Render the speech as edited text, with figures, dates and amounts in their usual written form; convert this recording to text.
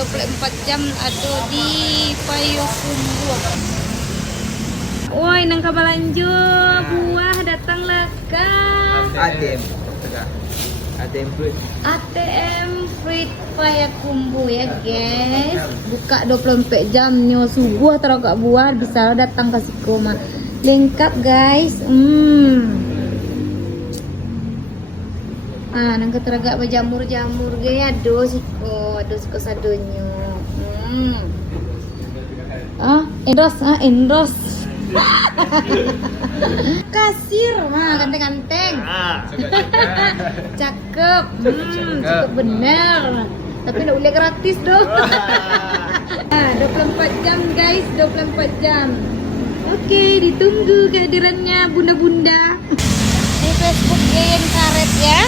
24 jam ada di Payakumbuh. Woi, nang kabalanjo buah datang lekang. ATM fruit. ATM Fruit Payakumbuh ya guys. Buka 24 jam nyo subuh teragak buah bisa datang ke Sikoma. Lengkap guys. Nang keteragak jamur-jamur gaya siko sadonyo. Endros. Kasir ganteng-ganteng. Cakep. Cakep bener. Tapi nggak boleh gratis dong. 24 jam guys, 24 jam. Oke, ditunggu kehadirannya bunda-bunda. Di Facebook Yayan Karet ya.